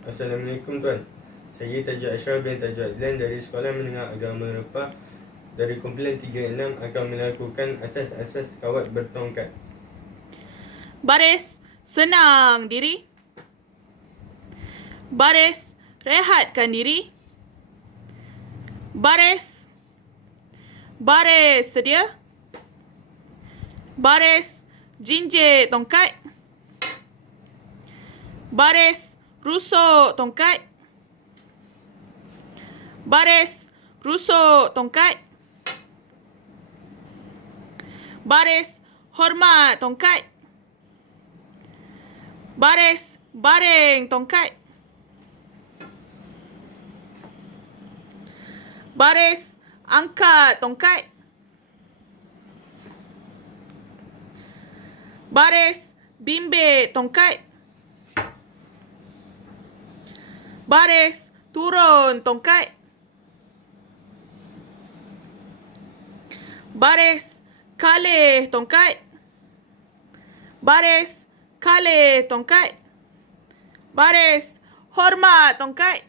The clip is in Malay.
Assalamualaikum Tuan. Saya Tajuk Ashraf bin Tajuk Adlan dari Sekolah Menengah Agama Repah dari kumpulan 36 akan melakukan asas-asas kawat bertongkat. Baris, senang diri. Baris, rehatkan diri. Baris, baris sedia. Baris, jinjit tongkat. Baris, rusuk tongkat. Baris, rusuk tongkat. Baris, hormat tongkat. Baris, baring tongkat. Baris, angkat tongkat. Baris, bimbit tongkat. Baris, turun tongkat. Baris, kalih tongkat. Baris, kalih tongkat. Baris, hormat tongkat.